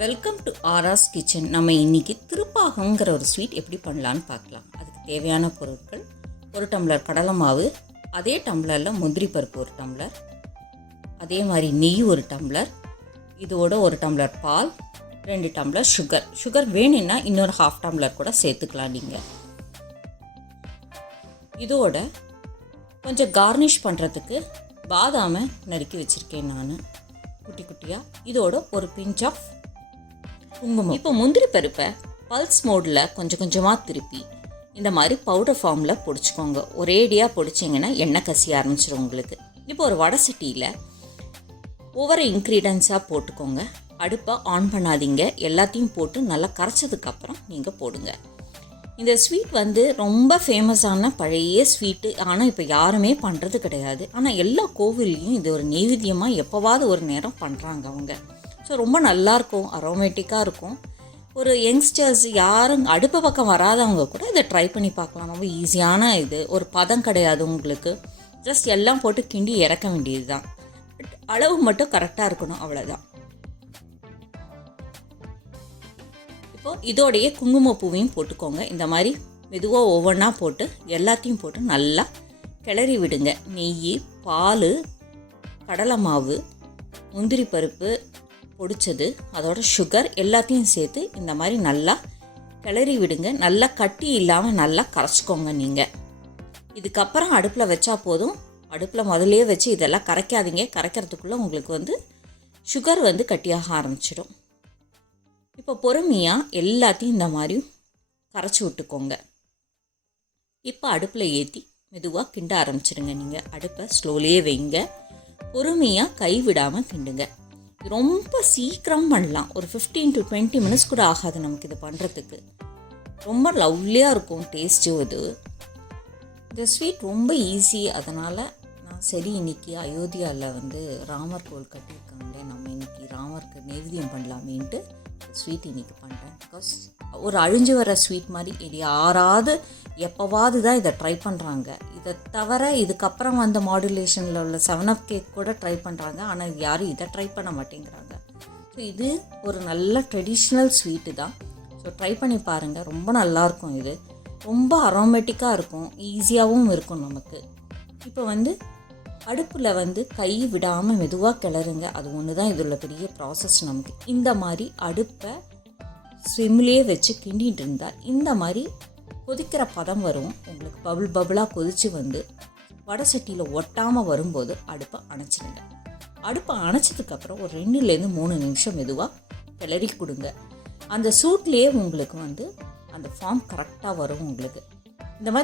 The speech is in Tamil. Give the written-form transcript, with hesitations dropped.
Welcome to ஆராஸ் kitchen. நம்ம இன்றைக்கி திருப்பாகங்கிற ஒரு ஸ்வீட் எப்படி பண்ணலான்னு பார்க்கலாம். அதுக்கு தேவையான பொருட்கள்: ஒரு டம்ளர் கடலை மாவு, அதே டம்ளரில் முந்திரி பருப்பு ஒரு டம்ளர், அதே மாதிரி நெய் ஒரு டம்ளர், இதோட ஒரு டம்ளர் பால், 2 டம்ளர் சுகர் வேணும்னா இன்னொரு 1/2 டம்ளர் கூட சேர்த்துக்கலாம் நீங்கள். இதோட கொஞ்சம் கார்னிஷ் பண்ணுறதுக்கு பாதாமை நறுக்கி வச்சுருக்கேன் நான் குட்டி குட்டியாக. இதோட ஒரு பிஞ்ச் ஆஃப் குங்குமம். இப்போ முந்திரி பருப்பை பல்ஸ் மோடில் கொஞ்சம் கொஞ்சமாக திருப்பி இந்த மாதிரி பவுடர் ஃபார்மில் பொடிச்சிக்கோங்க. ஒரேடியாக பொடிச்சிங்கன்னா எண்ணெய் கசிய ஆரம்பிச்சிடும் உங்களுக்கு. இப்போ ஒரு வடை சட்டியில் ஒவ்வொரு இன்க்ரீடியன்ஸாக போட்டுக்கோங்க. அடுப்பை ஆன் பண்ணாதீங்க. எல்லாத்தையும் போட்டு நல்லா கரைச்சதுக்கப்புறம் நீங்கள் போடுங்க. இந்த ஸ்வீட் ரொம்ப ஃபேமஸான பழைய ஸ்வீட்டு. ஆனால் இப்போ யாருமே பண்ணுறது கிடையாது. ஆனால் எல்லா கோவில்லையும் இது ஒரு நெய்வேத்தியமாக எப்போவாவது ஒரு நேரம் பண்ணுறாங்க அவங்க. ஸோ ரொம்ப நல்லாயிருக்கும், அரோமேட்டிக்காக இருக்கும். ஒரு யங்ஸ்டர்ஸ் யாரும் அடுப்பு பக்கம் வராதவங்க கூட இதை ட்ரை பண்ணி பார்க்கலாம். ரொம்ப ஈஸியான இது. ஒரு பதம் கிடையாது உங்களுக்கு. ஜஸ்ட் எல்லாம் போட்டு கிண்டி இறக்க வேண்டியது தான். பட் அளவு மட்டும் கரெக்டாக இருக்கணும், அவ்வளோதான். இப்போது இதோடைய குங்குமப்பூவையும் போட்டுக்கோங்க. இந்த மாதிரி மெதுவாக ஒவ்வொன்றா போட்டு எல்லாத்தையும் போட்டு நல்லா கிளறி விடுங்க. நெய், பால், கடலை மாவு, முந்திரி பருப்பு பொடிச்சது, அதோட சுகர் எல்லாத்தையும் சேர்த்து இந்த மாதிரி நல்லா கிளறி விடுங்க. நல்லா கட்டி இல்லாமல் நல்லா கரைச்சிக்கோங்க நீங்கள். இதுக்கப்புறம் அடுப்பில் வச்சா போதும். அடுப்பில் முதலே வச்சு இதெல்லாம் கரைக்காதீங்க. கரைக்கிறதுக்குள்ளே உங்களுக்கு சுகர் கட்டியாக ஆரம்பிச்சிடும். இப்போ பொறுமையாக எல்லாத்தையும் இந்த மாதிரி கரைச்சி விட்டுக்கோங்க. இப்போ அடுப்பில் ஏற்றி மெதுவாக கிண்ட ஆரம்பிச்சிடுங்க. நீங்கள் அடுப்பை ஸ்லோலியே வைங்க. பொறுமையாக கை விடாமல் கிண்டுங்க. ரொம்ப சீக்கிரம் பண்ணலாம். ஒரு 15 to 20 minutes கூட ஆகாது நமக்கு இது பண்ணுறதுக்கு. ரொம்ப லவ்லியாக இருக்கும் டேஸ்ட்டு இது. இந்த ஸ்வீட் ரொம்ப ஈஸி. அதனால் நான் சரி இன்றைக்கி அயோத்தியாவில் ராமர் கோவில் கட்டியிருக்காங்களே, நம்ம இன்றைக்கி ராமருக்கு நெய்வேத்தியம் பண்ணலாமேன்ட்டு ஸ்வீட் இன்றைக்கி பண்ணுறேன். பிகாஸ் ஒரு அழிஞ்சு வர ஸ்வீட் மாதிரி இது யாராவது எப்போவாது தான் இதை ட்ரை பண்ணுறாங்க. இதை தவிர இதுக்கப்புறம் வந்த மாடுலேஷனில் உள்ள 7up கேக் கூட ட்ரை பண்ணுறாங்க. ஆனால் யாரும் இதை ட்ரை பண்ண மாட்டேங்கிறாங்க. ஸோ இது ஒரு நல்ல ட்ரெடிஷ்னல் ஸ்வீட்டு தான். ஸோ ட்ரை பண்ணி பாருங்கள். ரொம்ப நல்லாயிருக்கும். இது ரொம்ப அரோமேட்டிக்காக இருக்கும், ஈஸியாகவும் இருக்கும் நமக்கு. இப்போ அடுப்பில் கை விடாமல் மெதுவாக கிளறுங்க. அது ஒன்று தான் இதில் பெரிய ப்ராசஸ் நமக்கு. இந்த மாதிரி அடுப்பை ஸ்விம்லேயே வச்சு கிண்டிகிட்டு இருந்தால் இந்த மாதிரி கொதிக்கிற பதம் வரும் உங்களுக்கு. பபுளாக கொதித்து வடை சட்டியில் ஒட்டாமல் வரும்போது அடுப்பை அணைச்சிடுங்க. அடுப்பை அணைச்சதுக்கப்புறம் ஒரு 2-3 நிமிஷம் மெதுவாக கிளறி கொடுங்க. அந்த சூட்லேயே உங்களுக்கு அந்த ஃபார்ம் கரெக்டாக வரும் உங்களுக்கு. இந்த மாதிரி